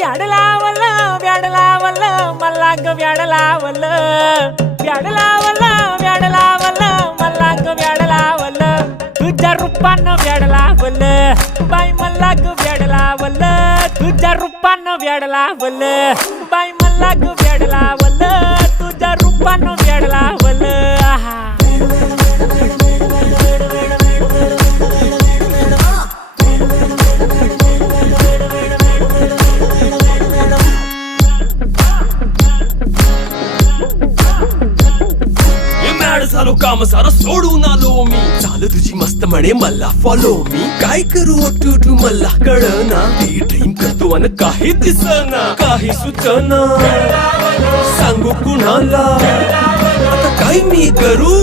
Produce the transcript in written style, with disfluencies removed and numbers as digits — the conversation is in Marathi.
व्याड लावलं व्याड लावलं मला ग व्याड लावलं व्याड लावलं व्याड लावलं मला ग व्याड लावलं तुझ्या रूपानं व्याड लावलं बाई मला ग व्याड लावलं तुझ्या रूपानं व्याड लावलं बाई मला ग व्याड लावलं तुझ्या रूपानं व्याड लावलं आहा झालो काम सारं सोडून आलो मी चाल तुझी मस्त म्हणे मला फॉलो मी काय करू टू मला कळना ती ड्रीम करतो आणि काही दिसना काही सुचना सांगू कुणाला आता काय मी करू